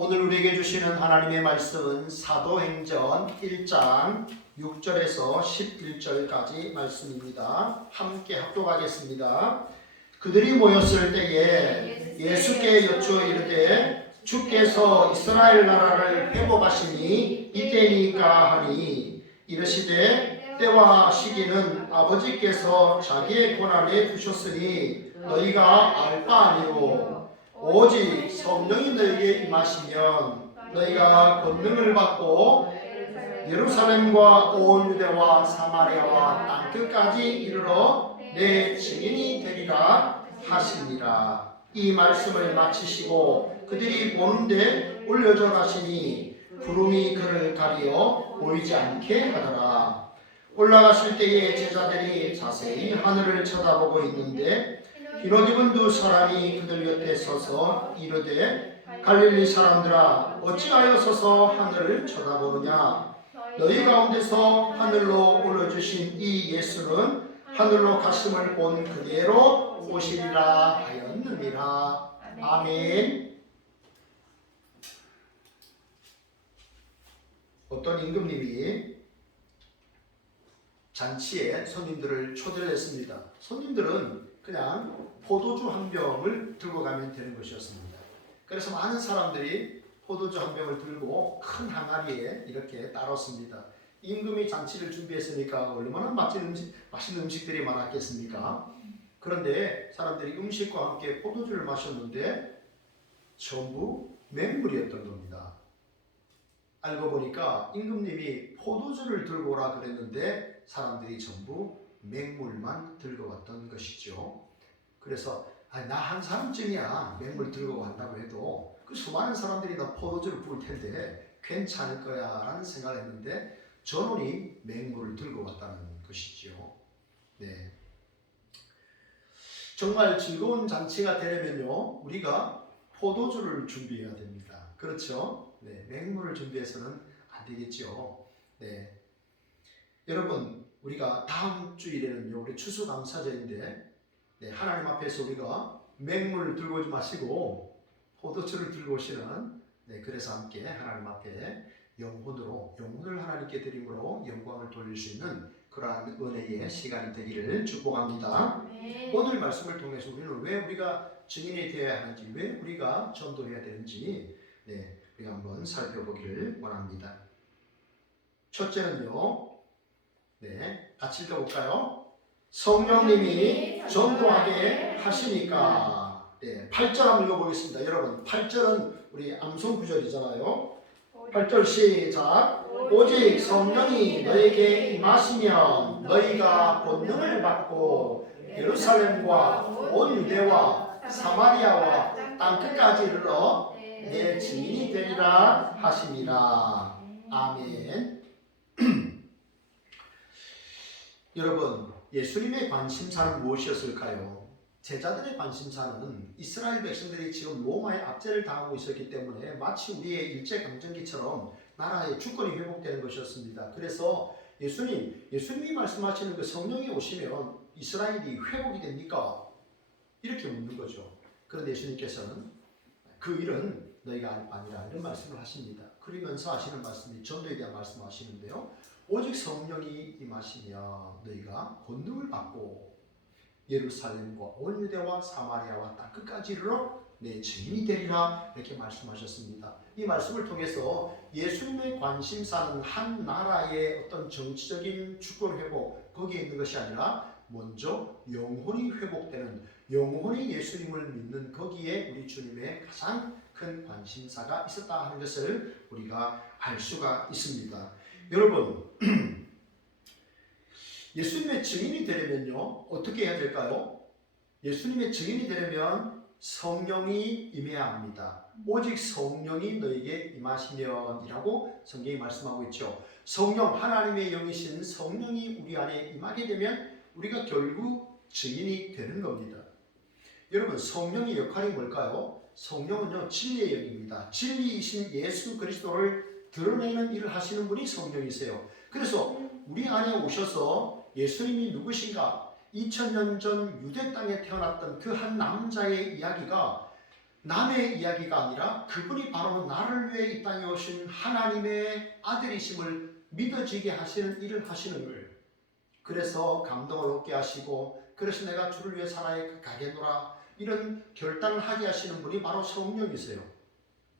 오늘 우리에게 주시는 하나님의 말씀은 사도행전 1장 6절에서 11절까지 말씀입니다. 함께 합독하겠습니다. 그들이 모였을 때에 예수께 여쭈어 이르되 주께서 이스라엘 나라를 회복하시니 이때니까 하니 이르시되 때와 시기는 아버지께서 자기의 권한에 두셨으니 너희가 알 바 아니오. 오직 성령이 너희에게 임하시면 너희가 권능을 받고 예루살렘과 온 유대와 사마리아와 땅끝까지 이르러 내 증인이 되리라 하시니라. 이 말씀을 마치시고 그들이 보는데 올려져 가시니 구름이 그를 가리어 보이지 않게 하더라. 올라가실 때에 제자들이 자세히 하늘을 쳐다보고 있는데 흰옷 입은 두 사람이 그들 곁에 서서 이르되 갈릴리 사람들아 어찌하여 서서 하늘을 쳐다보느냐. 너희 가운데서 하늘로 올려주신 이 예수는 하늘로 가심을 본 그대로 오시리라 하였느니라. 아멘. 어떤 임금님이 잔치에 손님들을 초대를 했습니다. 손님들은 그냥 포도주 한 병을 들고 가면 되는 것이었습니다. 그래서 많은 사람들이 포도주 한 병을 들고 큰 항아리에 이렇게 따랐습니다. 임금이 잔치를 준비했으니까 얼마나 맛있는 음식들이 많았겠습니까? 그런데 사람들이 음식과 함께 포도주를 마셨는데 전부 맹물이었던 겁니다. 알고 보니까 임금님이 포도주를 들고 오라 그랬는데 사람들이 전부 맹물만 들고 왔던 것이죠. 그래서 나 한 사람쯤이야 맹물 들고 간다고 해도 그 수많은 사람들이 나 포도주를 부을 텐데 괜찮을 거야 라는 생각을 했는데 전원이 맹물을 들고 왔다는 것이죠. 네. 정말 즐거운 잔치가 되려면요 우리가 포도주를 준비해야 됩니다. 그렇죠? 네, 맹물을 준비해서는 안 되겠죠. 네. 여러분 우리가 다음 주일에는요 우리 추수감사절인데 네, 하나님 앞에서 우리가 맹물을 들고 오지 마시고 포도주를 들고 오시는 그래서 함께 하나님 앞에 영혼을 하나님께 드림으로 영광을 돌릴 수 있는 그러한 은혜의 시간이 되기를 축복합니다. 오늘 말씀을 통해서 우리는 왜 우리가 증인이 되어야 하는지, 왜 우리가 전도해야 되는지 우리가 한번 살펴보기를 원합니다. 첫째는요, 같이 읽어볼까요? 성령님이 전도하게 하시니까. 8절 한번 읽어보겠습니다. 여러분 8절은 우리 암송 구절이잖아요. 8절 시작. 오직 성령이 너에게 임하시면 너희가 권능을 받고 예루살렘과 온 유대와 사마리아와 땅끝까지 이르러 내 증인이 되리라 하시니라. 아멘. 여러분 예수님의 관심사는 무엇이었을까요? 제자들의 관심사는 이스라엘 백성들이 지금 로마의 압제를 당하고 있었기 때문에 마치 우리의 일제강점기처럼 나라의 주권이 회복되는 것이었습니다. 그래서 예수님이 말씀하시는 그 성령이 오시면 이스라엘이 회복이 됩니까? 이렇게 묻는 거죠. 그런데 예수님께서는 그 일은 너희가 알 바 아니라 이런 말씀을 하십니다. 그러면서 하시는 말씀이 전도에 대한 말씀을 하시는데요. 오직 성령이 임하시면 너희가 권능을 받고 예루살렘과 온 유대와 사마리아와 땅끝까지 이르러 내 증인이 되리라 이렇게 말씀하셨습니다. 이 말씀을 통해서 예수님의 관심사는 한 나라의 어떤 정치적인 주권 회복 거기에 있는 것이 아니라 먼저 영혼이 회복되는 영혼이 예수님을 믿는 거기에 우리 주님의 가장 큰 관심사가 있었다 하는 것을 우리가 알 수가 있습니다. 여러분 예수님의 증인이 되려면요 어떻게 해야 될까요? 예수님의 증인이 되려면 성령이 임해야 합니다. 오직 성령이 너에게 임하시면이라고 성경이 말씀하고 있죠. 성령 하나님의 영이신 성령이 우리 안에 임하게 되면 우리가 결국 증인이 되는 겁니다. 여러분 성령의 역할이 뭘까요? 성령은요 진리의 영입니다. 진리이신 예수 그리스도를 드러내는 일을 하시는 분이 성령이세요. 그래서 우리 안에 오셔서 예수님이 누구신가? 2000년 전 유대 땅에 태어났던 그 한 남자의 이야기가 남의 이야기가 아니라 그분이 바로 나를 위해 이 땅에 오신 하나님의 아들이심을 믿어지게 하시는 일을 하시는 거예요. 그래서 감동을 얻게 하시고, 그래서 내가 주를 위해 살아가겠노라 이런 결단을 하게 하시는 분이 바로 성령이세요.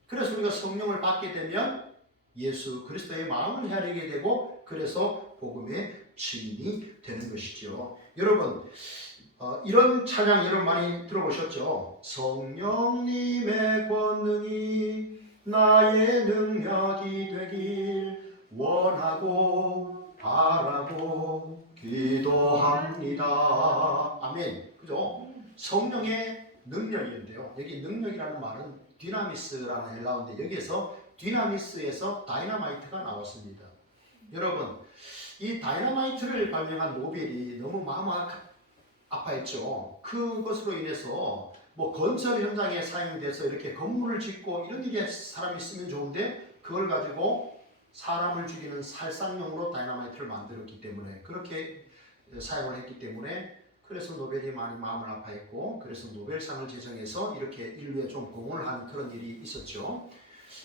그래서 우리가 성령을 받게 되면 예수 그리스도의 마음을 헤아리게 되고, 그래서 복음의 증인이 되는 것이죠. 여러분, 이런 찬양 여러분 많이 들어보셨죠? 성령님의 권능이 나의 능력이 되길 원하고 바라고 기도합니다. 아멘. 그죠? 성령의 능력인데요. 여기 능력이라는 말은 디나미스라는 헬라어인데, 여기에서 디나미스에서 다이너마이트가 나왔습니다. 여러분, 이 다이너마이트를 발명한 노벨이 너무 마음 아파했죠. 그것으로 인해서 뭐 건설 현장에 사용돼서 이렇게 건물을 짓고 이런 일에 사람이 쓰면 좋은데, 그걸 가지고 사람을 죽이는 살상용으로 다이너마이트를 만들었기 때문에, 그렇게 사용을 했기 때문에, 그래서 노벨이 많이 마음을 아파했고, 그래서 노벨상을 제정해서 이렇게 인류에 좀 공헌을 한 그런 일이 있었죠.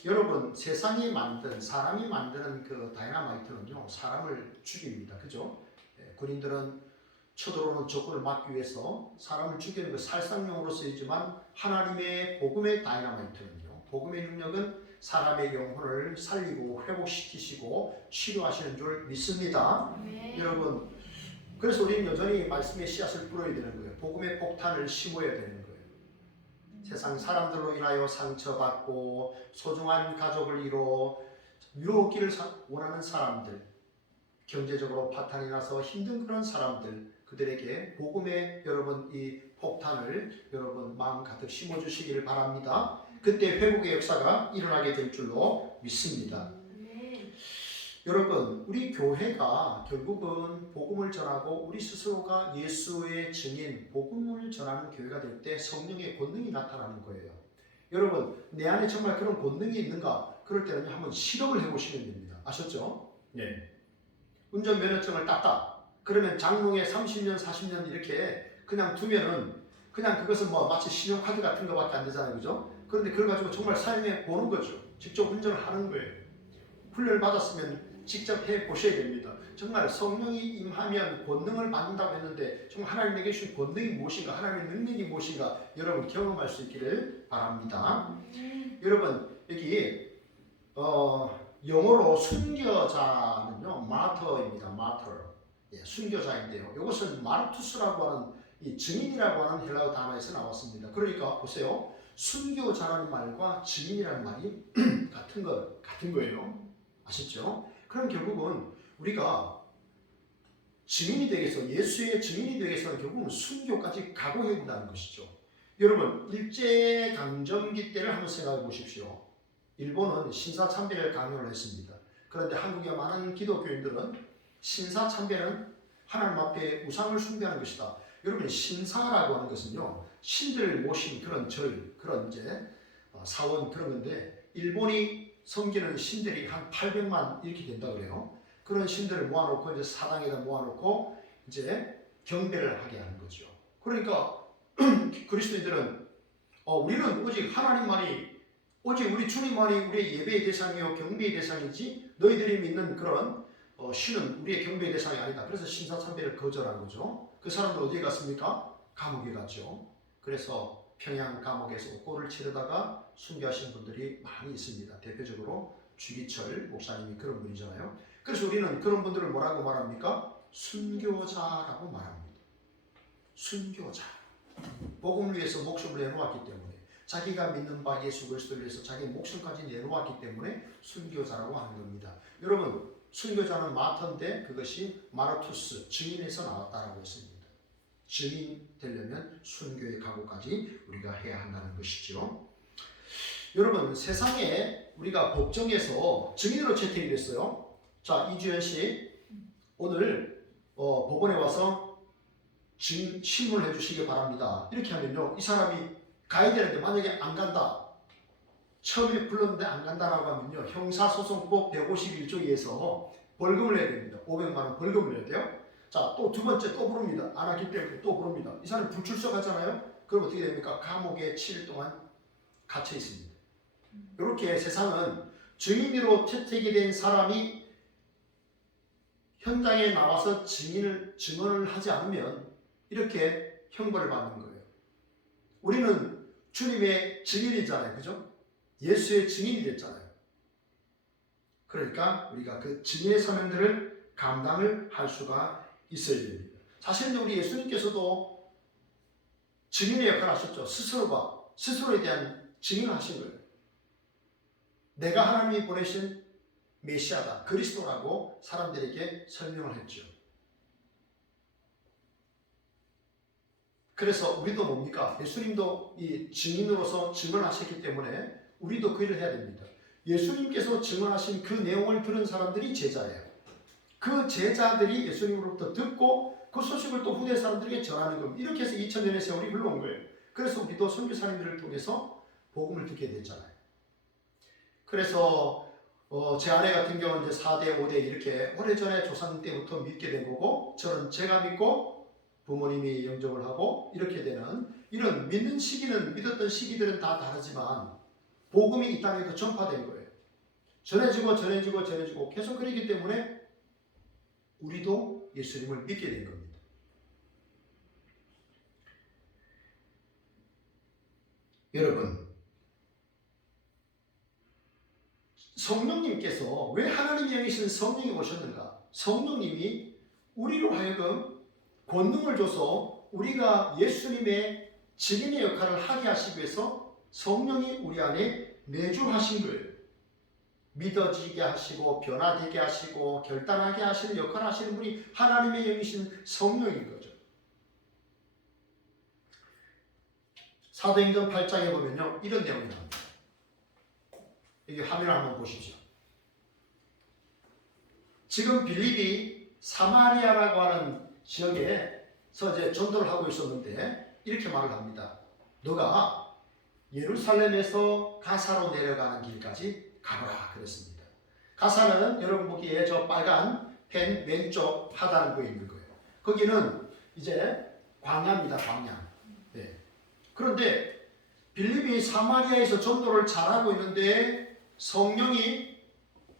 여러분, 세상이 만든, 사람이 만드는 그 다이너마이트는요, 사람을 죽입니다. 그죠? 군인들은 쳐들어오는 적군을 막기 위해서 사람을 죽이는 그 살상용으로 쓰이지만, 하나님의 복음의 다이너마이트는요, 복음의 능력은 사람의 영혼을 살리고 회복시키시고 치료하시는 줄 믿습니다. 네. 여러분, 그래서 우리는 여전히 말씀의 씨앗을 뿌려야 되는 거예요. 복음의 폭탄을 심어야 되는 거예요. 세상 사람들로 인하여 상처받고 소중한 가족을 잃어 위로받기를 원하는 사람들, 경제적으로 파탄이 나서 힘든 그런 사람들, 그들에게 복음의 여러분 이 폭탄을 여러분 마음 가득 심어주시기를 바랍니다. 그때 회복의 역사가 일어나게 될 줄로 믿습니다. 여러분, 우리 교회가 결국은 복음을 전하고 우리 스스로가 예수의 증인, 복음을 전하는 교회가 될 때 성령의 권능이 나타나는 거예요. 여러분, 내 안에 정말 그런 권능이 있는가? 그럴 때는 한번 실험을 해보시면 됩니다. 아셨죠? 네. 운전면허증을 땄다. 그러면 장롱에 30년, 40년 이렇게 그냥 두면은 그냥 그것은 뭐 마치 신용카드 같은 거밖에 안 되잖아요. 그죠? 그런데 그걸 가지고 정말 사용해 보는 거죠. 직접 운전을 하는 거예요. 훈련을 받았으면 직접 해 보셔야 됩니다. 정말 성령이 임하면 권능을 받는다고 했는데, 정말 하나님에게 주신 권능이 무엇인가, 하나님의 능력이 무엇인가 여러분 경험할 수 있기를 바랍니다. 여러분, 여기 영어로 순교자는요, 마터입니다. 마터. 예, 순교자인데요. 이것은 마르투스라고 하는 이 증인이라고 하는 헬라어 단어에서 나왔습니다. 그러니까 보세요. 순교자라는 말과 증인이라는 말이 같은 거예요. 아시죠? 그럼 결국은 우리가 증인이 되기 위해서, 예수의 증인이 되기 위해서는 결국은 순교까지 각오해야 된다는 것이죠. 여러분, 일제강점기 때를 한번 생각해 보십시오. 일본은 신사참배를 강요를 했습니다. 그런데 한국의 많은 기독교인들은 신사참배는 하나님 앞에 우상을 숭배하는 것이다. 여러분, 신사라고 하는 것은요, 신들을 모신 그런 절, 그런 이제 사원 그런 건데, 일본이 섬기는 신들이 한 800만 이렇게 된다 그래요. 그런 신들을 모아놓고 이제 사당에다 모아놓고 이제 경배를 하게 하는 거죠. 그러니까 그리스도인들은 우리는 오직 하나님만이, 오직 우리 주님만이 우리의 예배의 대상이요 경배의 대상이지, 너희들이 믿는 그런 신은 우리의 경배의 대상이 아니다. 그래서 신사참배를 거절한 거죠. 그 사람들 어디에 갔습니까? 감옥에 갔죠. 그래서 평양 감옥에서 옥고를 치르다가 순교하신 분들이 많이 있습니다. 대표적으로 주기철 목사님이 그런 분이잖아요. 그래서 우리는 그런 분들을 뭐라고 말합니까? 순교자라고 말합니다. 순교자. 복음을 위해서 목숨을 내놓았기 때문에, 자기가 믿는 바 예수 그리스도를 위해서 자기 목숨까지 내놓았기 때문에 순교자라고 하는 겁니다. 여러분, 순교자는 마터인데 그것이 마르투스, 증인에서 나왔다라고 했습니다. 증인 되려면 순교의 각오까지 우리가 해야 한다는 것이죠. 여러분, 세상에 우리가 법정에서 증인으로 채택이 됐어요. 자, 이주연 씨, 오늘 법원에 와서 신문을 해주시기 바랍니다. 이렇게 하면요, 이 사람이 가야 되는데 만약에 안 간다, 처음에 불렀는데 안 간다라고 하면요, 형사소송법 151조에 의해서 벌금을 내야 됩니다. 500만 원 벌금을 내야 돼요. 자, 또 두 번째 또 부릅니다. 안 하기 때문에 또 부릅니다. 이 사람이 불출석하잖아요. 그럼 어떻게 됩니까? 감옥에 7일 동안 갇혀 있습니다. 이렇게 세상은 증인으로 채택이 된 사람이 현장에 나와서 증언을 하지 않으면 이렇게 형벌을 받는 거예요. 우리는 주님의 증인이잖아요. 그죠? 예수의 증인이 됐잖아요. 그러니까 우리가 그 증인의 사명들을 감당을 할 수가 있어야 됩니다. 사실 우리 예수님께서도 증인의 역할을 하셨죠. 스스로에 대한 증인을 하신 거예요. 내가 하나님이 보내신 메시아다, 그리스도라고 사람들에게 설명을 했죠. 그래서 우리도 뭡니까? 예수님도 이 증인으로서 증언하셨기 때문에 우리도 그 일을 해야 됩니다. 예수님께서 증언하신 그 내용을 들은 사람들이 제자예요. 그 제자들이 예수님으로부터 듣고 그 소식을 또 후대 사람들에게 전하는 겁니다. 이렇게 해서 2000년의 세월이 흘러온 거예요. 그래서 우리도 선교사님들을 통해서 복음을 듣게 됐잖아요. 그래서 제 아내 같은 경우는 이제 4대, 5대 이렇게 오래전에 조상 때부터 믿게 된 거고, 저는 제가 믿고 부모님이 영접을 하고 이렇게 되는 이런 믿는 시기는, 믿었던 시기들은 다 다르지만 복음이 이 땅에도 전파된 거예요. 전해지고 계속 그러기 때문에 우리도 예수님을 믿게 된 겁니다. 여러분, 성령님께서 왜 하나님의 영이신 성령이 오셨는가? 성령님이 우리로 하여금 권능을 줘서 우리가 예수님의 증인의 역할을 하게 하시기 위해서 성령이 우리 안에 내주하신 거예요. 믿어지게 하시고 변화되게 하시고 결단하게 하시는 역할을 하시는 분이 하나님의 영이신 성령인 거죠. 사도행전 8장에 보면요, 이런 내용이 나옵니다. 여기 화면을 한번 보십시오. 지금 빌립이 사마리아라고 하는 지역에서 이제 전도를 하고 있었는데 이렇게 말을 합니다. 너가 예루살렘에서 가사로 내려가는 길까지 가보라 그랬습니다. 가사는 여러분 보기에 저 빨간 펜 왼쪽 하단부에 있는 거예요. 거기는 이제 광야입니다. 광야. 네. 그런데 빌립이 사마리아에서 전도를 잘하고 있는데 성령이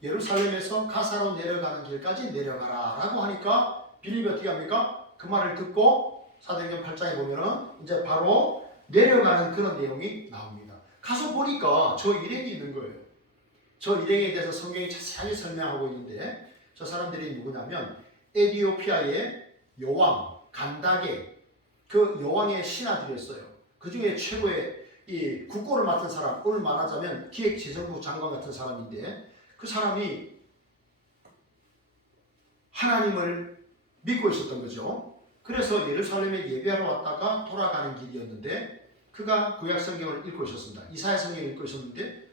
예루살렘에서 가사로 내려가는 길까지 내려가라 라고 하니까 빌립이 어떻게 합니까? 그 말을 듣고 사도행전 8장에 보면은 이제 바로 내려가는 그런 내용이 나옵니다. 가서 보니까 저 일행이 있는 거예요. 저 일행에 대해서 성경이 자세하게 설명하고 있는데 저 사람들이 누구냐면 에티오피아의 여왕 간다게, 그 여왕의 신하들이었어요. 그 중에 최고의 이 국고를 맡은 사람, 오늘 말하자면 기획재정부 장관 같은 사람인데 그 사람이 하나님을 믿고 있었던 거죠. 그래서 예루살렘에 예배하러 왔다가 돌아가는 길이었는데 그가 구약 성경을 읽고 있었습니다. 이사야 성경을 읽고 있었는데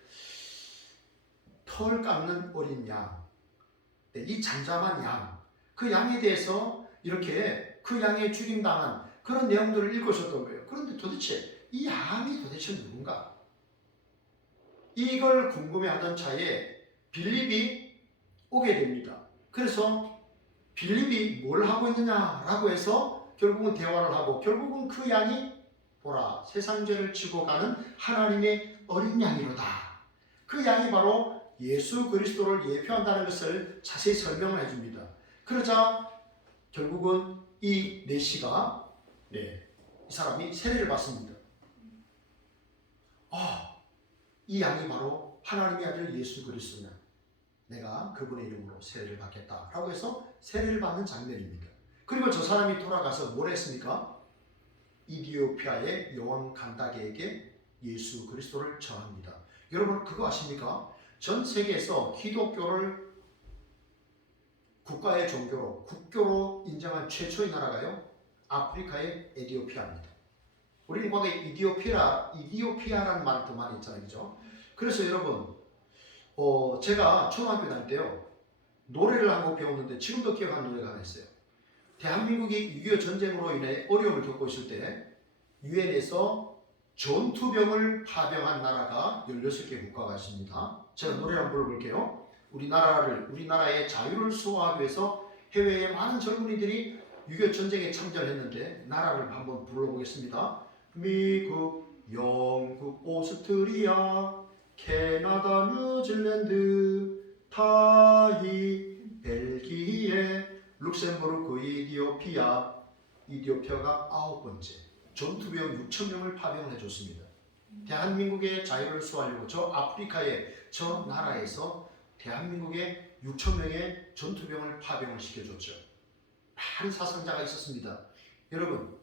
털 깎는 어린 양, 이 잠잠한 양, 그 양에 대해서 이렇게 그 양에 죽임당한 그런 내용들을 읽고 있었던 거예요. 그런데 도대체 이 양이 도대체 누군가? 이걸 궁금해하던 차에 빌립이 오게 됩니다. 그래서 빌립이 뭘 하고 있느냐라고 해서 결국은 대화를 하고 결국은 그 양이 보라 세상 죄를 지고 가는 하나님의 어린 양이로다. 그 양이 바로 예수 그리스도를 예표한다는 것을 자세히 설명을 해줍니다. 그러자 결국은 이 내시가 이 사람이 세례를 받습니다. 이 양이 바로 하나님의 아들 예수 그리스도냐, 내가 그분의 이름으로 세례를 받겠다라고 해서 세례를 받는 장면입니다. 그리고 저 사람이 돌아가서 뭘 했습니까? 이디오피아의 여왕 간다게에게 예수 그리스도를 전합니다. 여러분 그거 아십니까? 전 세계에서 기독교를 국가의 종교로, 국교로 인정한 최초의 나라가요, 아프리카의 에티오피아입니다. 우리는 과거에 이디오피아라는 말을 더 많이 했잖아요. 그죠? 그래서 여러분, 제가 초등학교 다닐 때요, 노래를 한 곡 배웠는데 지금도 기억하는 노래가 하나 있어요. 대한민국이 6.25 전쟁으로 인해 어려움을 겪고 있을 때 유엔에서 전투병을 파병한 나라가 16개 국가가 있습니다. 제가 노래를 한번 불러볼게요. 우리나라의 자유를 수호하기 위해서 해외의 많은 젊은이들이 6.25 전쟁에 참전했는데 나라를 한번 불러보겠습니다. 미국, 영국, 오스트리아, 캐나다, 뉴질랜드, 타이, 벨기에, 룩셈부르크, 이디오피아가 9번째. 전투병 6,000명을 파병을 해줬습니다. 대한민국의 자유를 수호하려고 저 아프리카의 저 나라에서 대한민국의 6,000명의 전투병을 파병을 시켜줬죠. 많은 사상자가 있었습니다. 여러분,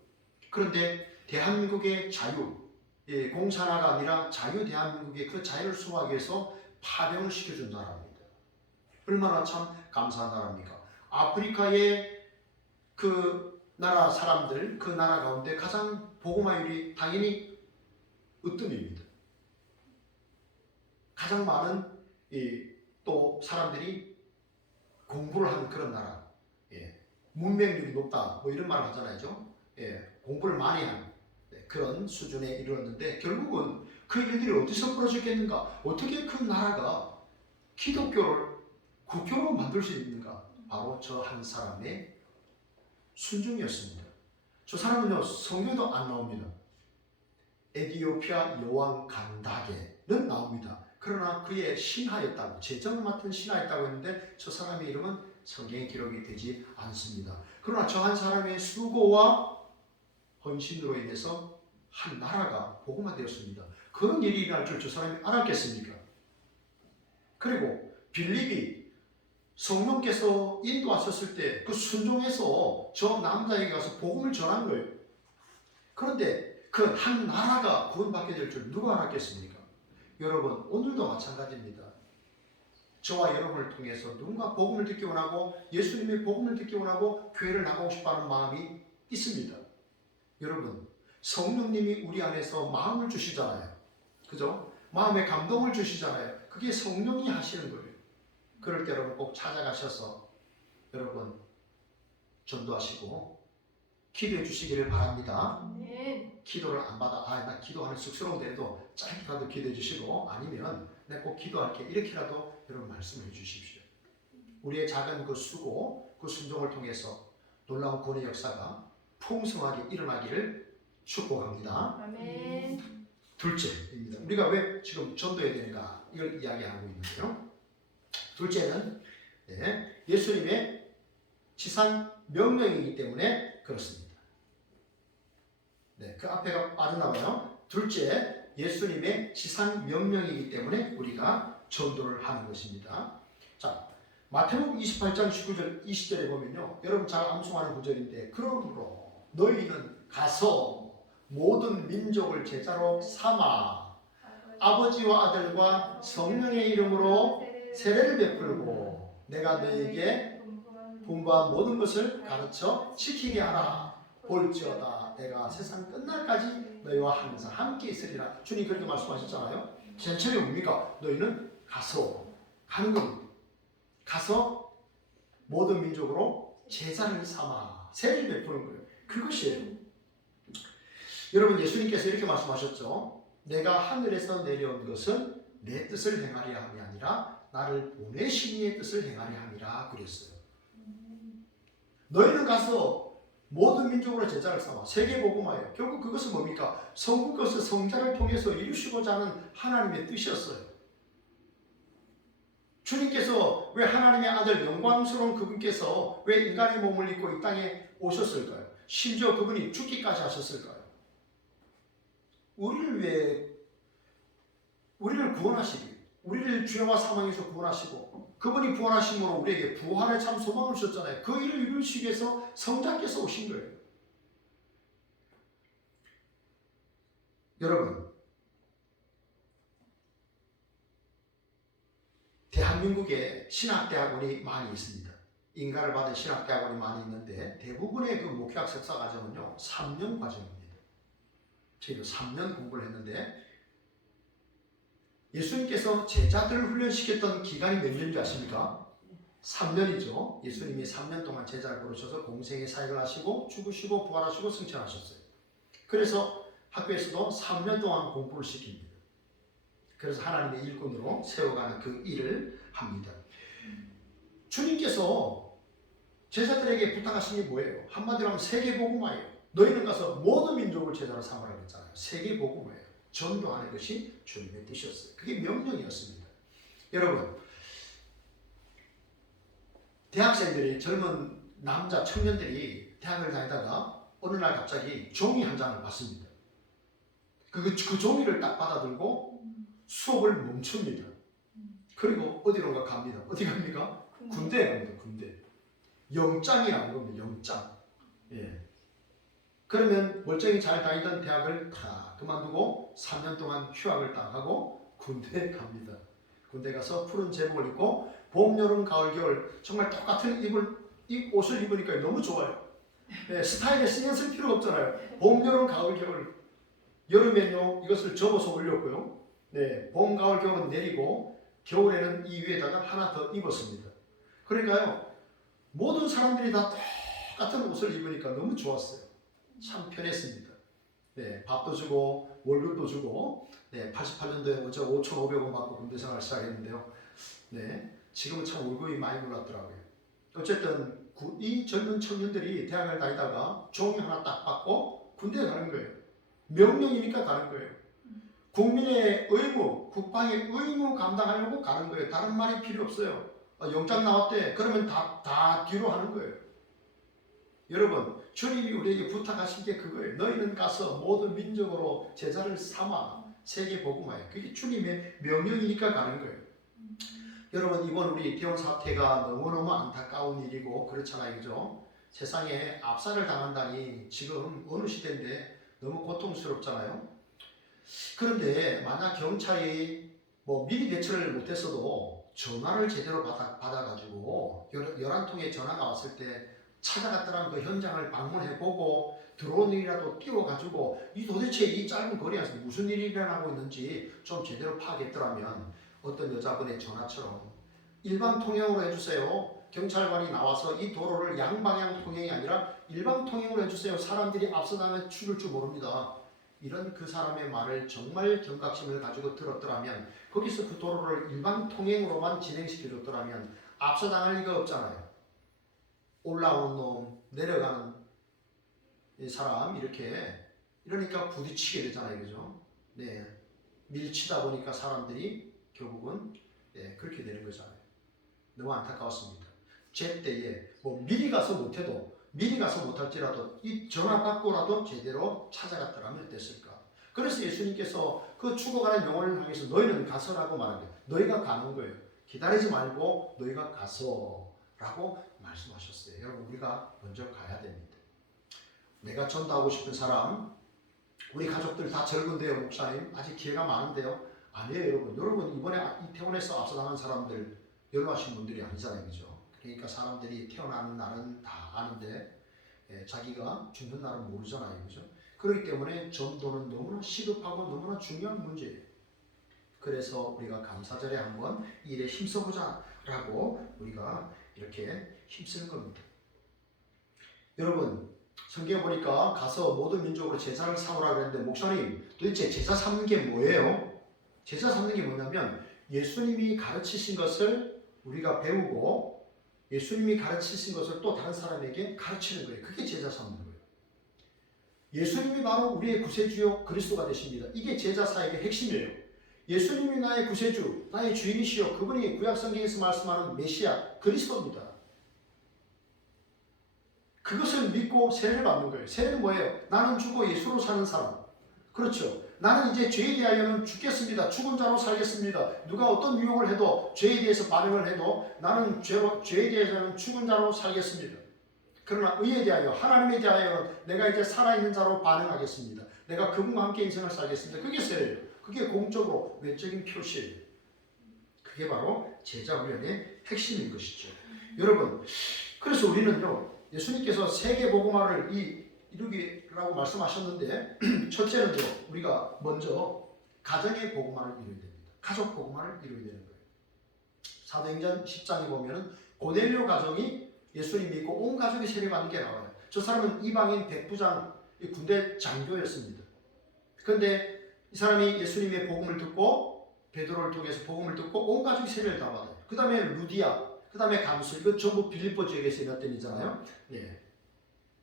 그런데 대한민국의 자유, 공산화가 아니라 자유 대한민국의 그 자유를 수호하기 위해서 파병을 시켜준 나라입니다. 얼마나 참 감사한 나라입니까? 아프리카의 그 나라 사람들, 그 나라 가운데 가장 복음화율이 당연히 으뜸입니다. 가장 많은 또 사람들이 공부를 하는 그런 나라, 문맹률이 높다, 뭐 이런 말을 하잖아요. 공부를 많이 하는 그런 수준에 이르렀는데 결국은 그 일들이 어디서 벌어졌겠는가? 어떻게 그 나라가 기독교를 국교로 만들 수 있는가? 바로 저 한 사람의 순종이었습니다. 저 사람은요, 성경에도 안 나옵니다. 에디오피아 여왕 간다게는 나옵니다. 그러나 그의 신하였다고, 재정을 맡은 신하였다고 했는데 저 사람의 이름은 성경에 기록이 되지 않습니다. 그러나 저 한 사람의 수고와 헌신으로 인해서 한 나라가 복음화되었습니다. 그런 일이 일어날 줄 저 사람이 알았겠습니까? 그리고 빌립이 성령께서 인도하셨을 때 그 순종해서 저 남자에게 가서 복음을 전한 거예요. 그런데 그 한 나라가 구원받게 될 줄 누가 알았겠습니까? 여러분, 오늘도 마찬가지입니다. 저와 여러분을 통해서 누군가 복음을 듣기 원하고 예수님의 복음을 듣기 원하고 교회를 나가고 싶어하는 마음이 있습니다. 여러분, 성령님이 우리 안에서 마음을 주시잖아요. 그죠? 마음에 감동을 주시잖아요. 그게 성령이 하시는 거예요. 그럴 때 여러분 꼭 찾아가셔서 여러분 전도하시고 기도해 주시기를 바랍니다. 기도를 안 받아, 나 기도하는 쑥스러운데도 짧게라도 기도해 주시고, 아니면 내가 꼭 기도할게 이렇게라도 여러분 말씀해 주십시오. 우리의 작은 그 수고, 그 순종을 통해서 놀라운 구원의 역사가 풍성하게 일어나기를 축복합니다. 아멘. 둘째입니다. 우리가 왜 지금 전도해야 되는가 이걸 이야기하고 있는데요. 둘째는 예수님의 지상 명령이기 때문에 그렇습니다. 그 앞에가 빠져나와요. 둘째, 예수님의 지상 명령이기 때문에 우리가 전도를 하는 것입니다. 자, 마태복음 28장 19절 20절에 보면요, 여러분 잘 암송하는 구절인데, 그러므로 너희는 가서 모든 민족을 제자로 삼아 아버지와 아들과 성령의 이름으로 세례를 베풀고 내가 너희에게 분부한 모든 것을 가르쳐 지키게 하라. 볼지어다 내가 세상 끝날까지 너희와 항상 함께 있으리라. 주님 그렇게 말씀하셨잖아요. 제일 처음에 뭡니까? 너희는 가서, 가는 겁니다. 가서 모든 민족으로 제자를 삼아 세례를 베푸는 거예요. 그것이에요. 여러분, 예수님께서 이렇게 말씀하셨죠. 내가 하늘에서 내려온 것은 내 뜻을 행하려 함이 아니라 나를 보내신 이의 뜻을 행하려 함이라 그랬어요. 너희는 가서 모든 민족으로 제자를 삼아 세계복음화예요. 결국 그것은 뭡니까? 성부 것을 성자를 통해서 이루시고자 하는 하나님의 뜻이었어요. 주님께서 왜 하나님의 아들 영광스러운 그분께서 왜 인간의 몸을 입고 이 땅에 오셨을까요? 심지어 그분이 죽기까지 하셨을까요? 우리를 구원하시기, 우리를 죄와 사망에서 구원하시고, 그분이 구원하심으로 우리에게 부활의 참 소망을 주셨잖아요. 그 일을 이루시기 위해서 성자께서 오신 거예요. 여러분, 대한민국에 신학대학원이 많이 있습니다. 인가를 받은 신학대학원이 많이 있는데 대부분의 그 목회학 석사 과정은요 3년 과정입니다. 저희도 3년 공부를 했는데, 예수님께서 제자들을 훈련시켰던 기간이 몇 년인지 아십니까? 3년이죠. 예수님이 3년 동안 제자를 부르셔서 공생의 사역을 하시고 죽으시고 부활하시고 승천하셨어요. 그래서 학교에서도 3년 동안 공부를 시킵니다. 그래서 하나님의 일꾼으로 세워가는 그 일을 합니다. 주님께서 제자들에게 부탁하신 게 뭐예요? 한마디로 하면 세계복음화예요. 너희는 가서 모든 민족을 제자로 삼으라고 했잖아요. 세계복음화예요. 전도하는 것이 주님의 뜻이었어요. 그게 명령이었습니다. 여러분, 대학생들이 젊은 남자 청년들이 대학을 다니다가 어느 날 갑자기 종이 한 장을 받습니다. 그 종이를 딱 받아들고 수업을 멈춥니다. 그리고 어디론가 갑니다. 어디 갑니까? 군대에 갑니다. 군대. 영장이라는 겁니다. 영장. 예. 그러면 멀쩡히 잘 다니던 대학을 다 그만두고 3년 동안 휴학을 딱 하고 군대에 갑니다. 군대 가서 푸른 제복을 입고 봄, 여름, 가을, 겨울 정말 똑같은 옷을 입으니까 너무 좋아요. 네, 스타일에 신경 쓸 필요가 없잖아요. 봄, 여름, 가을, 겨울. 여름에는요 이것을 접어서 올렸고요. 네, 봄, 가을, 겨울은 내리고 겨울에는 이 위에다가 하나 더 입었습니다. 그러니까요 모든 사람들이 다 똑같은 옷을 입으니까 너무 좋았어요. 참 편했습니다. 네, 밥도 주고 월급도 주고. 네, 88년도에 저 5,500원 받고 군대 생활을 시작했는데요. 네, 지금은 참 월급이 많이 올랐더라고요. 어쨌든 이 젊은 청년들이 대학을 다니다가 종이 하나 딱 받고 군대에 가는 거예요. 명령이니까 가는 거예요. 국민의 의무, 국방의 의무 감당하려고 가는 거예요. 다른 말이 필요 없어요. 영장 나왔대. 그러면 다 뒤로 하는 거예요. 여러분, 주님이 우리에게 부탁하신 게 그거예요. 너희는 가서 모든 민족으로 제자를 삼아 세계 복음화해. 그게 주님의 명령이니까 가는 거예요. 여러분, 이번 우리 이태원 사태가 너무너무 안타까운 일이고 그렇잖아요. 그죠? 세상에 압살을 당한다니 지금 어느 시대인데 너무 고통스럽잖아요. 그런데 만약 경찰이 미리 대처를 못했어도 전화를 제대로 받아가지고 11통의 전화가 왔을 때 찾아갔더라면 그 현장을 방문해보고 드론이라도 띄워가지고 도대체 이 짧은 거리에서 무슨 일이 일어나고 있는지 좀 제대로 파악했더라면 어떤 여자분의 전화처럼 일방 통행으로 해주세요. 경찰관이 나와서 이 도로를 양방향 통행이 아니라 일방 통행으로 해주세요. 사람들이 앞서가면 죽을 줄 모릅니다. 이런 그 사람의 말을 정말 경각심을 가지고 들었더라면 거기서 그 도로를 일방 통행으로만 진행시켜줬더라면 앞서 당할 리가 없잖아요. 올라오는 놈, 내려가는 이 사람 이러니까 부딪히게 되잖아요. 그죠? 네, 밀치다 보니까 사람들이 결국은 그렇게 되는 거잖아요. 너무 안타까웠습니다. 제때에 미리 가서 못할지라도 이 전화 받고라도 제대로 찾아갔더라면 어땠을까? 그래서 예수님께서 그 죽어가는 영혼을 향해서 너희는 가서라고 말한 거예요. 너희가 가는 거예요. 기다리지 말고 너희가 가서라고 말씀하셨어요. 여러분, 우리가 먼저 가야 됩니다. 내가 전도하고 싶은 사람, 우리 가족들 다 젊은데요, 목사님 아직 기회가 많은데요. 아니에요, 여러분 이번에 이태원에서 앞서나간 사람들 연로하신 분들이 아니잖아요, 그죠? 그러니까 사람들이 태어나는 날은 다 아는데 자기가 죽는 날은 모르잖아요, 그죠? 그렇기 때문에 전도는 너무나 시급하고 너무나 중요한 문제예요. 그래서 우리가 감사절에 한번 이 일에 힘써보자라고 우리가 이렇게 힘쓰는 겁니다. 여러분, 성경에 보니까 가서 모든 민족으로 제자를 삼으라 그랬는데 목사님 도대체 제자 삼는 게 뭐예요? 제자 삼는 게 뭐냐면 예수님이 가르치신 것을 우리가 배우고 예수님이 가르치신 것을 또 다른 사람에게 가르치는 거예요. 그게 제자 삼는 거예요. 예수님이 바로 우리의 구세주요 그리스도가 되십니다. 이게 제자 사역의 핵심이에요. 예수님이 나의 구세주, 나의 주인이시여, 그분이 구약성경에서 말씀하는 메시아 그리스도입니다. 그것을 믿고 세례를 받는 거예요. 세례는 뭐예요? 나는 죽고 예수로 사는 사람. 그렇죠. 나는 이제 죄에 대하여는 죽겠습니다. 죽은 자로 살겠습니다. 누가 어떤 유혹을 해도 죄에 대해서 반응을 해도 나는 죄에 대해서는 죽은 자로 살겠습니다. 그러나 의에 대하여 하나님에 대하여는 내가 이제 살아있는 자로 반응하겠습니다. 내가 그분과 함께 인생을 살겠습니다. 그게 세례예요. 그게 공적으로 외적인 표시예요. 그게 바로 제자 훈련의 핵심인 것이죠. 여러분, 그래서 우리는요, 예수님께서 세계 복음화를 이루기라고 말씀하셨는데 첫째는요, 우리가 먼저 가정의 복음화를 이루어야 됩니다. 가족 복음화를 이루어야 되는 거예요. 사도행전 10장에 보면은 고넬료 가정이 예수님 믿고 온 가족이 세례받는 게 나와요. 저 사람은 이방인 백부장 군대 장교였습니다. 그런데 이 사람이 예수님의 복음을 듣고 베드로를 통해서 복음을 듣고 온 가족이 세례를 다 받아요. 그 다음에 루디아, 그 다음에 감수, 이거 전부 빌립보 지역에서 일어났던 일이잖아요. 예.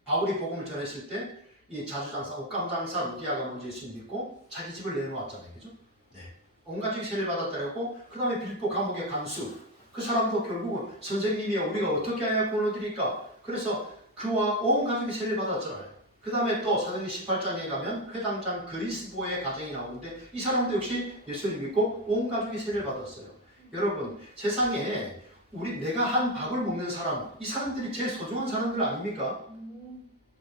바울이 복음을 전했을 때 이 자주장사, 옷감장사 루디아가 먼저 예수님 믿고 자기 집을 내놓았잖아요, 그죠? 네. 온 가족이 세례를 받았다고. 그 다음에 빌립보 감옥의 간수, 그 사람도 결국은 선생님이여 우리가 어떻게 해야 구원을 드릴까? 그래서 그와 온 가족이 세례를 받았잖아요. 그 다음에 또 사도행전 18장에 가면 회당장 그리스도의 가정이 나오는데 이 사람도 역시 예수를 믿고 온 가족이 세례를 받았어요. 여러분, 세상에 내가 한 밥을 먹는 사람, 이 사람들이 제일 소중한 사람들 아닙니까?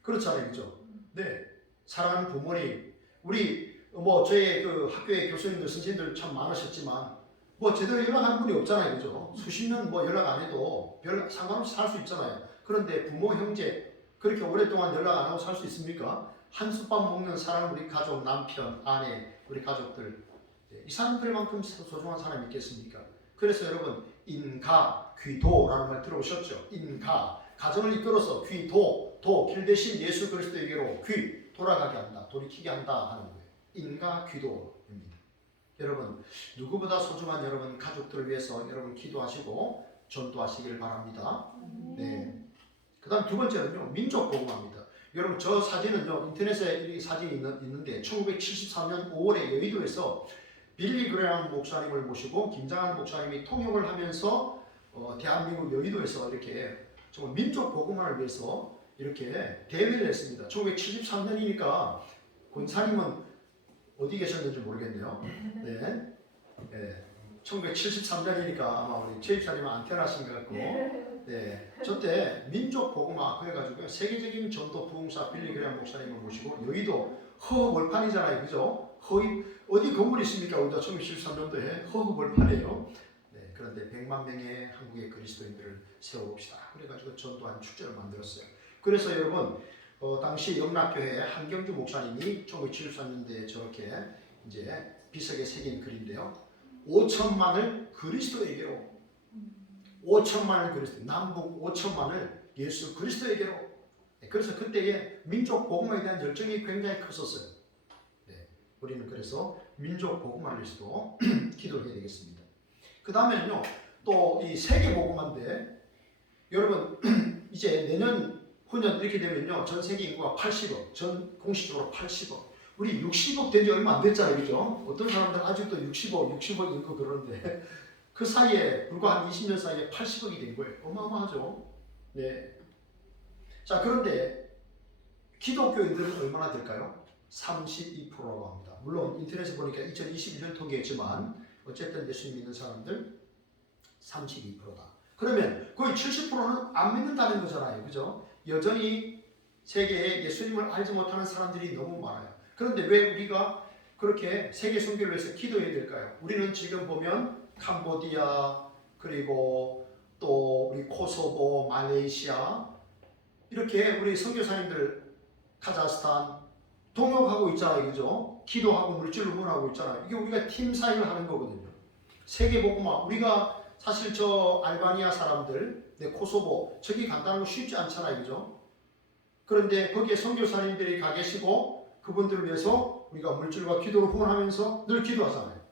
그렇잖아요, 그죠? 네, 사랑하는 부모님, 우리 저희 그 학교의 교수님들, 선생님들 참 많으셨지만 제대로 연락하는 분이 없잖아요, 그죠? 수십 년 연락 안 해도 별 상관없이 살 수 있잖아요. 그런데 부모, 형제 그렇게 오랫동안 연락 안 하고 살 수 있습니까? 한솥밥 먹는 사람, 우리 가족, 남편, 아내, 우리 가족들, 이 사람들만큼 소중한 사람이 있겠습니까? 그래서 여러분, 인가, 귀도라는 말 들어보셨죠? 인가, 가정을 이끌어서 귀도, 길 대신 예수 그리스도에게로 돌아가게 한다, 돌이키게 한다 하는 거예요. 인가, 귀도입니다. 여러분, 누구보다 소중한 여러분 가족들을 위해서 여러분 기도하시고 전도하시기를 바랍니다. 네. 그 다음 두 번째는요, 민족복음화입니다. 여러분, 저 사진은요, 인터넷에 이 사진이 있는데 1973년 5월에 여의도에서 빌리 그레함 목사님을 모시고 김장한 목사님이 통역을 하면서 대한민국 여의도에서 이렇게 정말 민족복음화를 위해서 이렇게 대회를 했습니다. 1973년이니까 권사님은 어디 계셨는지 모르겠네요. 네. 네. 1973년이니까 아마 우리 최입사님은 안 태어나신 것 같고, 네. 저때 민족복음화 그래가지고 세계적인 전도 부흥사 빌리 그레함 목사님을 모시고 여의도 허허벌판이잖아요, 그죠? 어디 건물이 있습니까? 우리가 1973년도에 허허벌판이에요. 네. 그런데 100만 명의 한국의 그리스도인들을 세워봅시다. 그래가지고 전도한 축제를 만들었어요. 그래서 여러분, 당시 영락교회 한경주 목사님이 1973년도에 저렇게 이제 비석에 새긴 글인데요. 5천만을 그리스도에게로, 5천만을 그리스도, 남북 5천만을 예수 그리스도에게로. 네, 그래서 그때의 민족 복음화에 대한 열정이 굉장히 컸었어요. 네, 우리는 그래서 민족 복음화를 위해서도 기도를 해야 되겠습니다. 그 다음에는요, 또 이 세계 복음화인데, 여러분 이제 내년 후년 이렇게 되면요, 전 세계 인구가 80억, 전 공식적으로 80억. 우리 60억 된 지 얼마 안 됐잖아요, 그죠? 어떤 사람들 아직도 60억 인구 그러는데 그 사이에 불과 한 20년 사이에 80억이 된 거예요. 어마어마하죠. 네. 자, 그런데 기독교인들은 얼마나 될까요? 32%라고 합니다. 물론 인터넷에 보니까 2021년 통계였지만 어쨌든 예수 믿는 사람들 32%다. 그러면 거의 70%는 안 믿는다는 거잖아요, 그죠? 여전히 세계에 예수님을 알지 못하는 사람들이 너무 많아요. 그런데 왜 우리가 그렇게 세계 선교를 위해서 기도해야 될까요? 우리는 지금 보면 캄보디아, 그리고 또 우리 코소보, 말레이시아 이렇게 우리 선교사님들 카자흐스탄 동역하고 있잖아요, 그죠? 기도하고 물질로 후원하고 있잖아요. 이게 우리가 팀 사역을 하는 거거든요. 세계 복음화, 우리가 사실 저 알바니아 사람들, 코소보 저기 간다는 거 쉽지 않잖아요, 그죠? 그런데 거기에 선교사님들이 가 계시고 그분들을 위해서 우리가 물질과 기도로 후원하면서 늘 기도하잖아요.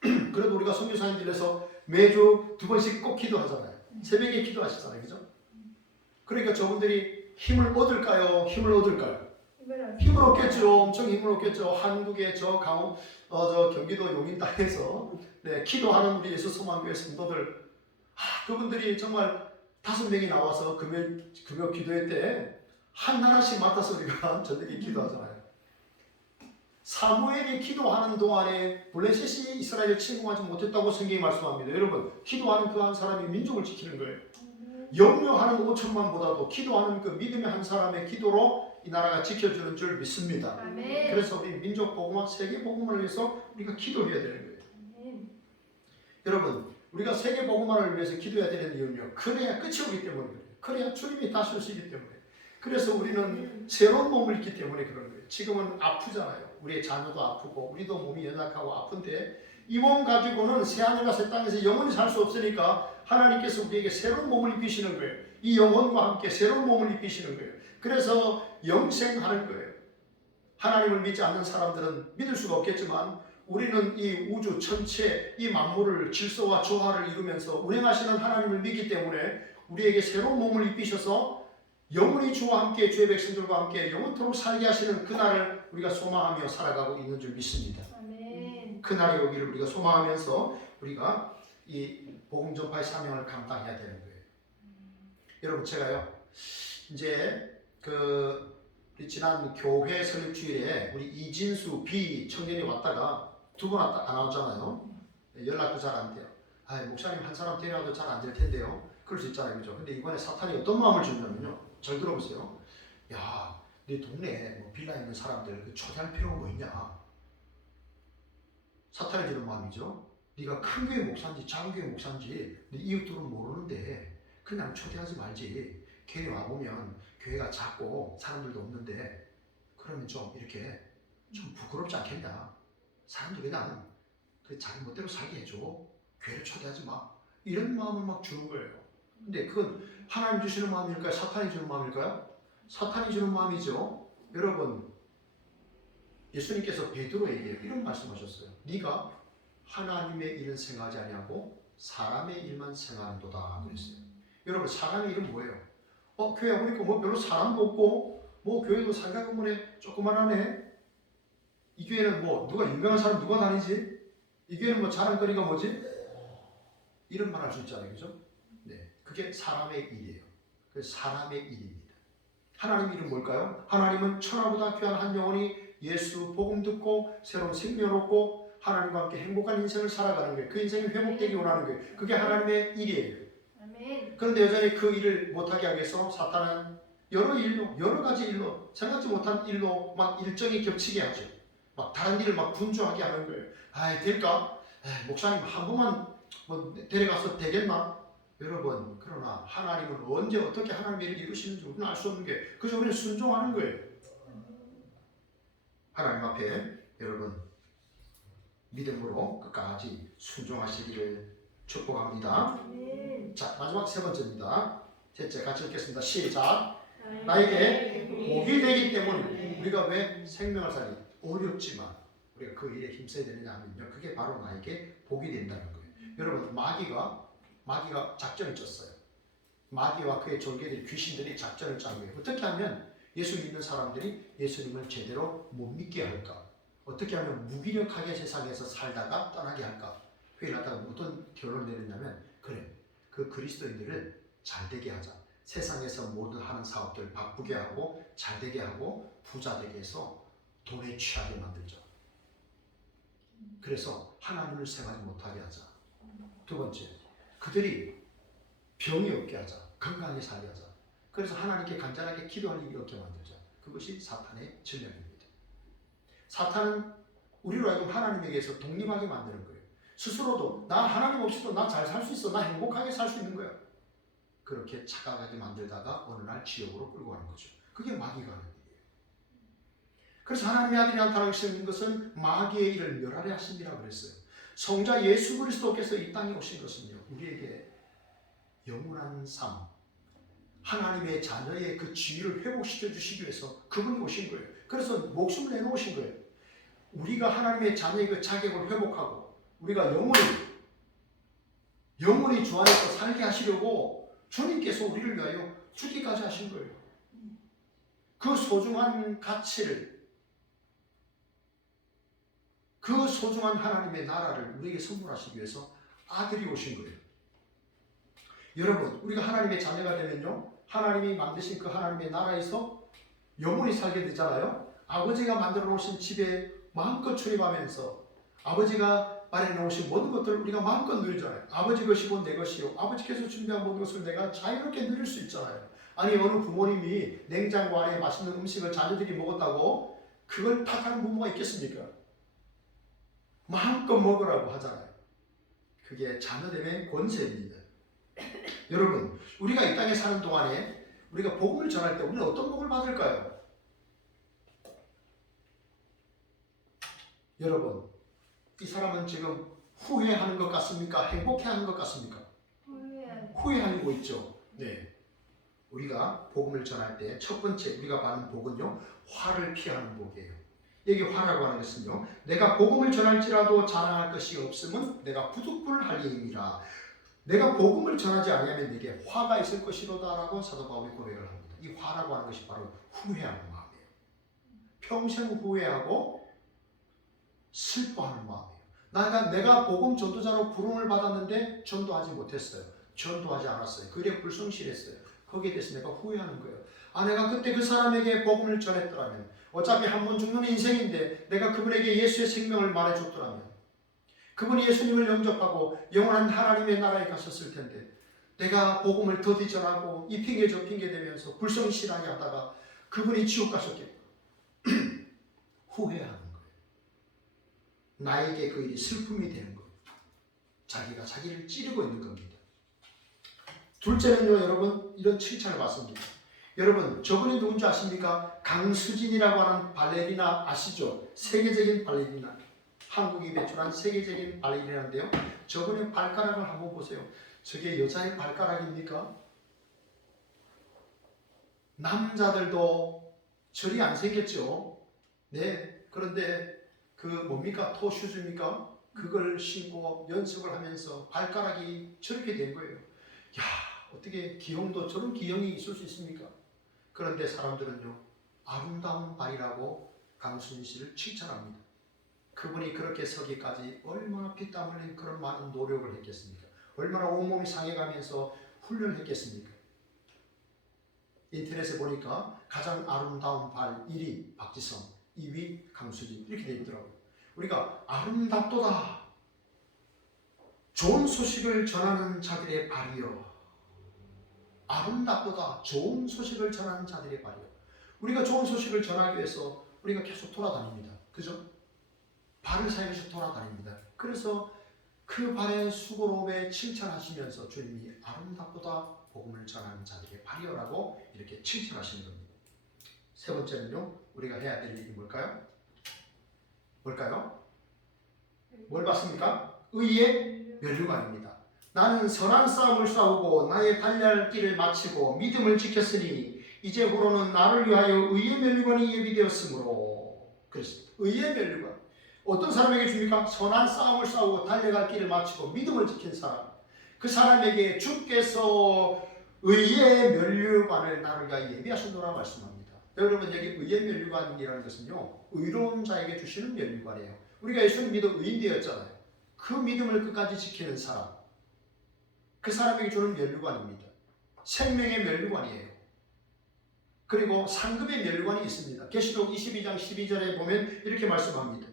그래도 우리가 선교사님들에서 매주 2번씩 꼭 기도하잖아요. 새벽에 기도하시잖아요, 그죠? 그러니까 저분들이 힘을 얻을까요? 힘을 얻을까요? 힘을 얻겠죠. 엄청 힘을 얻겠죠. 한국의 저 경기도 용인 땅에서 네, 기도하는 우리 예수 소망교회 성도들, 그분들이 정말 5명이 나와서 금요 기도회 때 한 나라씩 맡아서 우리가 저녁에 기도하잖아요. 사무엘이 기도하는 동안에 블레셋이 이스라엘을 침공하지 못했다고 성경이 말씀합니다. 여러분, 기도하는 그 한 사람이 민족을 지키는 거예요. 염려하는 5천만보다도 기도하는 그 믿음의 한 사람의 기도로 이 나라가 지켜주는 줄 믿습니다. 아멘. 그래서 우리 민족 복음화, 세계 복음화를 위해서 우리가 기도해야 되는 거예요. 아멘. 여러분, 우리가 세계 복음화를 위해서 기도해야 되는 이유는요, 그래야 끝이 오기 때문에 그래요. 그래야 주님이 다시 오시기 때문에. 그래서 우리는 새로운 몸을 입기 때문에 그런 거예요. 지금은 아프잖아요. 우리의 자녀도 아프고 우리도 몸이 연약하고 아픈데 이 몸 가지고는 새하늘과 새 땅에서 영원히 살 수 없으니까 하나님께서 우리에게 새로운 몸을 입히시는 거예요. 이 영혼과 함께 새로운 몸을 입히시는 거예요. 그래서 영생하는 거예요. 하나님을 믿지 않는 사람들은 믿을 수가 없겠지만 우리는 이 우주 전체 이 만물을 질서와 조화를 이루면서 운행하시는 하나님을 믿기 때문에 우리에게 새로운 몸을 입히셔서 영원히 주와 함께 주의 백성들과 함께 영원토록 살게 하시는 그날을 우리가 소망하며 살아가고 있는 줄 믿습니다. 아멘. 그날이 오기를 우리가 소망하면서 우리가 이 복음 전파의 사명을 감당해야 되는 거예요. 여러분 제가요 이제 우리 지난 교회 설립주일에 우리 이진수 B 청년이 왔다가 두 번 안 나오잖아요. 연락도 잘 안 돼요. 목사님 한 사람 데려와도 잘 안 될 텐데요. 그럴 수 있잖아요, 그죠? 근데 이번에 사탄이 어떤 마음을 주냐면요. 잘 들어보세요. 야, 네 동네에 뭐 빌라 있는 사람들 초대할 필요가 뭐 있냐? 사탄이 주는 마음이죠. 네가 큰 교회 목사인지 작은 교회 목사인지 네 이웃들은 모르는데 그냥 초대하지 말지. 교회 와보면 교회가 작고 사람들도 없는데 그러면 좀 이렇게 좀 부끄럽지 않겠나? 사람들 그냥 자기 멋대로 살게 해줘. 교회를 초대하지 마. 이런 마음을 막 주는 거예요. 근데 그건 하나님 주시는 마음일까요? 사탄이 주는 마음일까요? 사탄이 주는 마음이죠. 여러분 예수님께서 베드로에게 이런 말씀하셨어요. 네가 하나님의 일은 생각하지 아니하고 사람의 일만 생각하는도다 그랬어요. 여러분 사람의 일은 뭐예요? 교회 오니까 뭐 별로 사람도 없고 뭐 교회도 상가 건물에 조그만하네. 이 교회는 뭐 누가 유명한 사람 누가 다니지? 이 교회는 뭐 자랑거리가 뭐지? 이런 말 할 수 있잖아요, 그죠? 네, 그게 사람의 일이에요. 그 사람의 일입니다. 하나님 일은 뭘까요? 하나님은 천하보다 귀한 한 영혼이 예수 복음 듣고 새로운 생명을 얻고 하나님과 함께 행복한 인생을 살아가는 거예요. 그 인생이 회복되기 원하는 거예요. 그게 하나님의 일이에요. 아멘. 그런데 여전히 그 일을 못하게 하기 위해서 사탄은 여러 가지 일로 생각지 못한 일로 막 일정이 겹치게 하죠. 막 다른 일을 막 분주하게 하는 거예요. 될까? 목사님 한 번만 뭐 데려가서 되겠나? 여러분 그러나 하나님은 언제 어떻게 하나님의 일을 이루시는지 우리는 알 수 없는 게 그저 우리는 순종하는 거예요. 하나님 앞에 여러분 믿음으로 끝까지 순종하시기를 축복합니다. 아멘. 자 마지막 세 번째입니다. 셋째 같이 읽겠습니다. 시작. 나에게 복이 되기 때문에 우리가 왜 생명을 살리 어렵지만 우리가 그 일에 힘써야 되느냐 하면요. 그게 바로 나에게 복이 된다는 거예요. 여러분 마귀가 작전을 짰어요. 마귀와 그의 졸개들 귀신들이 작전을 짠 거예요. 어떻게 하면 예수 믿는 사람들이 예수님을 제대로 못 믿게 할까? 어떻게 하면 무기력하게 세상에서 살다가 떠나게 할까? 회의를 하다가 어떤 결론을 내렸냐면 그래 그 그리스도인들을 잘되게 하자. 세상에서 모든 하는 사업들 바쁘게 하고 잘되게 하고 부자 되게 해서 돈에 취하게 만들자. 그래서 하나님을 생각하지 못하게 하자. 두 번째, 그들이 병이 없게 하자. 건강하게 살게 하자. 그래서 하나님께 간절하게 기도할 일이 없게 만들자. 그것이 사탄의 전략입니다. 사탄은 우리로 하여금 하나님에게서 독립하게 만드는 거예요. 스스로도 나 하나님 없이도 나 잘 살 수 있어. 나 행복하게 살 수 있는 거야. 그렇게 착각하게 만들다가 어느 날 지옥으로 끌고 가는 거죠. 그게 마귀가 하는 일이에요. 그래서 하나님의 아들이 나타나신 것은 마귀의 일을 멸하려 하심이라고 그랬어요. 성자 예수 그리스도께서 이 땅에 오신 것은요. 우리에게 영원한 삶, 하나님의 자녀의 그 지위를 회복시켜 주시기 위해서 그분이 오신 거예요. 그래서 목숨을 내놓으신 거예요. 우리가 하나님의 자녀의 그 자격을 회복하고 우리가 영원히 주 안에서 살게 하시려고 주님께서 우리를 위하여 죽기까지 하신 거예요. 그 소중한 가치를, 그 소중한 하나님의 나라를 우리에게 선물하시기 위해서 아들이 오신 거예요. 여러분, 우리가 하나님의 자녀가 되면요, 하나님이 만드신 그 하나님의 나라에서 영원히 살게 되잖아요. 아버지가 만들어 놓으신 집에 마음껏 출입하면서 아버지가 마련해 놓으신 모든 것들을 우리가 마음껏 누리잖아요. 아버지 것이고 내 것이요. 아버지께서 준비한 모든 것을 내가 자유롭게 누릴 수 있잖아요. 아니 어느 부모님이 냉장고 안에 맛있는 음식을 자녀들이 먹었다고 그걸 탓하는 부모가 있겠습니까? 마음껏 먹으라고 하잖아요. 그게 자녀됨의 권세입니다. 여러분, 우리가 이 땅에 사는 동안에 우리가 복음을 전할 때 우리는 어떤 복을 받을까요? 여러분, 이 사람은 지금 후회하는 것 같습니까? 행복해하는 것 같습니까? 후회하고 있죠. 네, 우리가 복음을 전할 때 첫 번째 우리가 받는 복은요, 화를 피하는 복이에요. 여기 화라고 하는 것은요, 내가 복음을 전할지라도 자랑할 것이 없으면 내가 부득불할 일이니라. 내가 복음을 전하지 아니하면 내게 화가 있을 것이로다라고 사도 바울이 고백을 합니다. 이 화라고 하는 것이 바로 후회하는 마음이에요. 평생 후회하고 슬퍼하는 마음이에요. 내가 복음 전도자로 부름을 받았는데 전도하지 못했어요. 전도하지 않았어요. 그게 불성실했어요. 거기에 대해서 내가 후회하는 거예요. 내가 그때 그 사람에게 복음을 전했더라면, 어차피 한 번 죽는 인생인데 내가 그분에게 예수의 생명을 말해줬더라면, 그분이 예수님을 영접하고 영원한 하나님의 나라에 가셨을 텐데, 내가 복음을 더디 전하고 이 핑계 저 핑계 대면서 불성실하게 하다가 그분이 지옥 가셨겠다. 후회하는 거예요. 나에게 그 일이 슬픔이 되는 거예요. 자기가 자기를 찌르고 있는 겁니다. 둘째는요, 여러분, 이런 칭찬을 받습니다. 여러분, 저분이 누군지 아십니까? 강수진이라고 하는 발레리나 아시죠? 세계적인 발레리나. 한국이 배출한 세계적인 발레리나인데요. 저분의 발가락을 한번 보세요. 저게 여자의 발가락입니까? 남자들도 절이 안 생겼죠. 네. 그런데 그 뭡니까? 토슈즈입니까? 그걸 신고 연습을 하면서 발가락이 저렇게 된 거예요. 야, 어떻게 기형도 저런 기형이 있을 수 있습니까? 그런데 사람들은요, 아름다운 발이라고 강수진 씨를 칭찬합니다. 그분이 그렇게 서기까지 얼마나 피땀 흘린 그런 많은 노력을 했겠습니까? 얼마나 온몸이 상해가면서 훈련했겠습니까? 인터넷에 보니까 가장 아름다운 발 1위 박지성, 2위 강수진 이렇게 되어 있더라고요. 우리가 아름답도다, 좋은 소식을 전하는 자들의 발이요. 아름답도다, 좋은 소식을 전하는 자들의 발이요. 우리가 좋은 소식을 전하기 위해서 우리가 계속 돌아다닙니다. 그죠? 발을 사용해서 돌아다닙니다. 그래서 그 발의 수고로움에 칭찬하시면서 주님이 아름답도다, 복음을 전하는 자들의 발이요라고 이렇게 칭찬하시는 겁니다. 세 번째는요, 우리가 해야 될 일이 뭘까요? 뭘 봤습니까? 의의 면류관입니다. 나는 선한 싸움을 싸우고 나의 달려갈 길을 마치고 믿음을 지켰으니 이제 후로는 나를 위하여 의의 면류관이 예비되었으므로. 그렇습니다. 의의 면류관. 어떤 사람에게 줍니까? 선한 싸움을 싸우고 달려갈 길을 마치고 믿음을 지킨 사람. 그 사람에게 주께서 의의 면류관을 나를 위하여 예비하신다고 말씀합니다. 여러분, 여기 의의 면류관이라는 것은요, 의로운 자에게 주시는 면류관이에요. 우리가 예수님 믿어 의인 되었잖아요. 그 믿음을 끝까지 지키는 사람, 그 사람에게 주는 면류관입니다. 생명의 면류관이에요. 그리고 상급의 면류관이 있습니다. 계시록 22장 12절에 보면 이렇게 말씀합니다.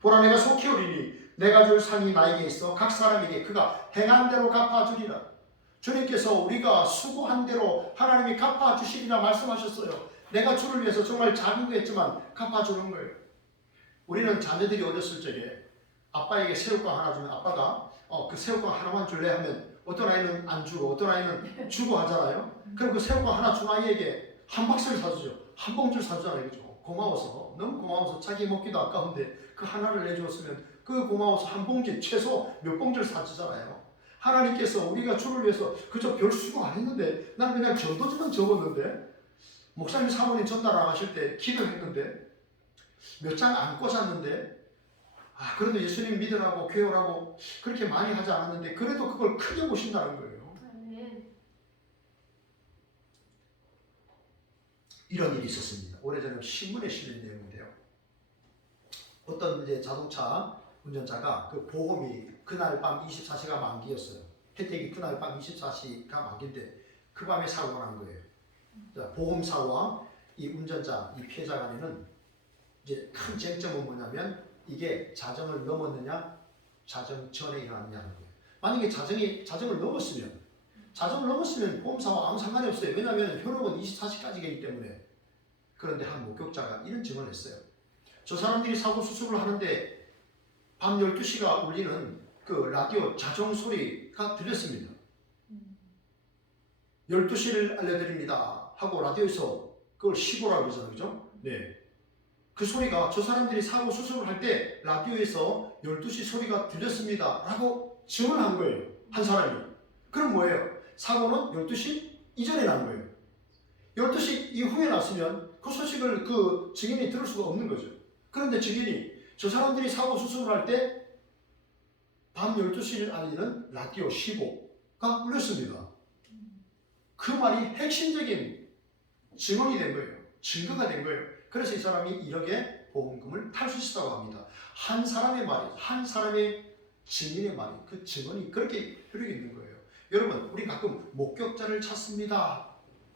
보라, 내가 속히 오리니 내가 줄 상이 나에게 있어 각 사람에게 그가 행한 대로 갚아주리라. 주님께서 우리가 수고한 대로 하나님이 갚아주시리라 말씀하셨어요. 내가 주를 위해서 정말 작은 거 했지만 갚아주는 거예요. 우리는 자녀들이 어렸을 적에 아빠에게 새우깡 하나 주면 아빠가 그 새우깡 하나만 줄래 하면 어떤 아이는 안 주고 어떤 아이는 주고 하잖아요. 그럼 그 새우깡 하나 준 아이에게 한 박스를 사주죠. 한 봉지를 사주잖아요. 그죠? 고마워서, 너무 고마워서 자기 먹기도 아까운데 그 하나를 내주었으면 그 고마워서 한 봉지, 최소 몇 봉지를 사주잖아요. 하나님께서 우리가 주를 위해서 그저 별 수고 안 했는데, 나는 그냥 전도지만 적었는데, 목사님 사모님 전달 안 하실 때 기도했는데 몇 장 안 꽂았는데, 그래도 예수님 믿으라고 교회 오라고 그렇게 많이 하지 않았는데 그래도 그걸 크게 보신다는 거예요. 이런 일이 있었습니다. 오래전에 신문에 실린 내용인데요. 어떤 이제 자동차 운전자가 그 보험이 그날 밤 24시가 만기였어요. 혜택이 그날 밤 24시가 만기인데 그 밤에 사고가 난 거예요. 보험사와 이 운전자, 이 피해자 간에는 이제 큰 쟁점은 뭐냐면 이게 자정을 넘었느냐, 자정 전에 일어났냐는 거예요. 만약에 자정을 넘었으면 보험사와 아무 상관이 없어요. 왜냐하면 현혹은 24시까지이기 때문에. 그런데 한 목격자가 이런 증언을 했어요. 저 사람들이 사고 수습을 하는데 밤 12시가 울리는 그 라디오 자정 소리가 들렸습니다. 12시를 알려드립니다 하고 라디오에서 그걸 쉬고라고 그러잖아요. 그죠? 네. 그 소리가 저 사람들이 사고 수습을 할 때 라디오에서 12시 소리가 들렸습니다 라고 증언한 거예요. 한 사람이. 그럼 뭐예요? 사고는 12시 이전에 난 거예요. 12시 이후에 났으면 그 소식을 그 증인이 들을 수가 없는 거죠. 그런데 증인이 저 사람들이 사고 수습을 할 때 밤 12시를 알리는 라디오 쉬고 울렸습니다. 그 말이 핵심적인 증언이 된 거예요. 증거가 된 거예요. 그래서 이 사람이 1억의 보험금을 탈 수 있다고 합니다. 한 사람의 말이, 한 사람의 증인의 말이, 그 증언이 그렇게 효력이 있는 거예요. 여러분, 우리 가끔 목격자를 찾습니다.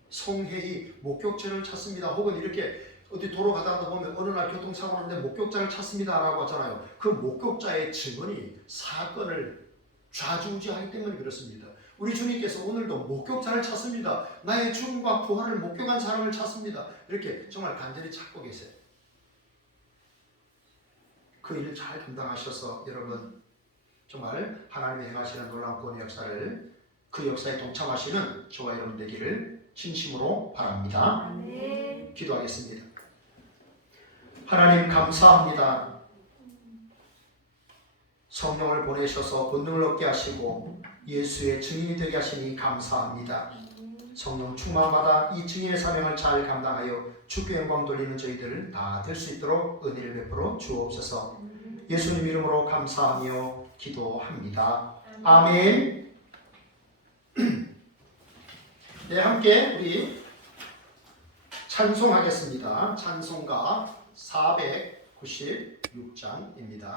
송혜희 목격자를 찾습니다. 혹은 이렇게 어디 도로 가다가 보면 어느 날 교통사고 났는데 목격자를 찾습니다 라고 하잖아요. 그 목격자의 증언이 사건을 좌지우지하기 때문에 그렇습니다. 우리 주님께서 오늘도 목격자를 찾습니다. 나의 죽음과 부활을 목격한 사람을 찾습니다. 이렇게 정말 간절히 찾고 계세요. 그 일을 잘 감당하셔서 여러분 정말 하나님의 행하시는 놀라운 구원의 역사를, 그 역사에 동참하시는 저와 여러분 되기를 진심으로 바랍니다. 아멘. 기도하겠습니다. 하나님 감사합니다. 성령을 보내셔서 본능을 얻게 하시고 예수의 증인이 되게 하시니 감사합니다. 성령 충만받아 이 증인의 사명을 잘 감당하여 주께 영광 돌리는 저희들 다 될 수 있도록 은혜를 베풀어 주옵소서. 예수님 이름으로 감사하며 기도합니다. 아멘. 네, 함께 우리 찬송하겠습니다. 찬송가 496장입니다.